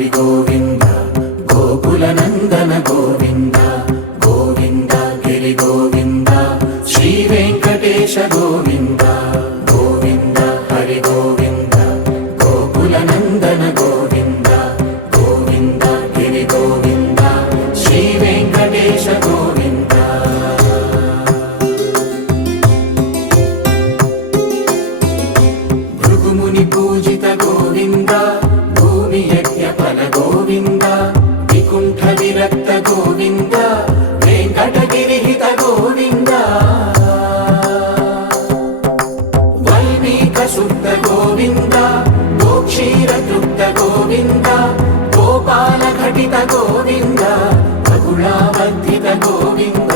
హరి గోవింద గోకుల నందన గోవింద గోవింద గిరి గోవింద శ్రీ వెంకటేశ గోవింద గోవింద హరి గోవింద గోకుల నందన గోవింద గోవింద గిరి గోవింద శ్రీ వెంకటేశ గోవింద భృగుముని పూజిత గోవింద భూమి యజ్ఞ ఫల గోవింద వికుంఠ విరక్త గోవింద వెంకటగిరిహిత గోవింద వల్మీక శుద్ధ గోవింద గోక్షీర తృప్త గోవింద గోపాల ఘటిత గోవింద బహుళావర్ధిత గోవింద